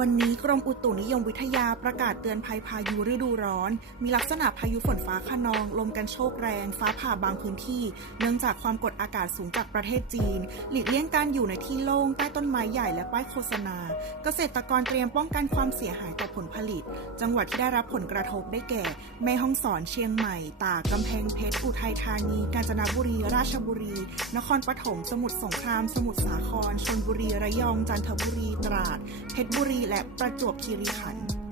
วันนี้กรมอุตุนิยมวิทยาประกาศเตือนภัยพายุฤดูร้อนมีลักษณะพายุฝนฟ้าคะนองลมกันโชกแรงฟ้าผ่าบางพื้นที่เนื่องจากความกดอากาศสูงจากประเทศจีนหลีกเลี่ยงการอยู่ในที่โล่งใต้ต้นไม้ใหญ่และป้ายโฆษณาเกษตรกรเตรียมป้องกันความเสียหายต่อผลผลิตจังหวัดที่ได้รับผลกระทบได้แก่แม่ฮ่องสอนเชียงใหม่ตากกำแพงเพชรอุทัยธานีกาญจนบุรีราชบุรีนครปฐมสมุทรสงครามสมุทรสาครชลบุรีระยองจันทบุรีตราดเพชรบุรีและประจวบคีรีขันธ์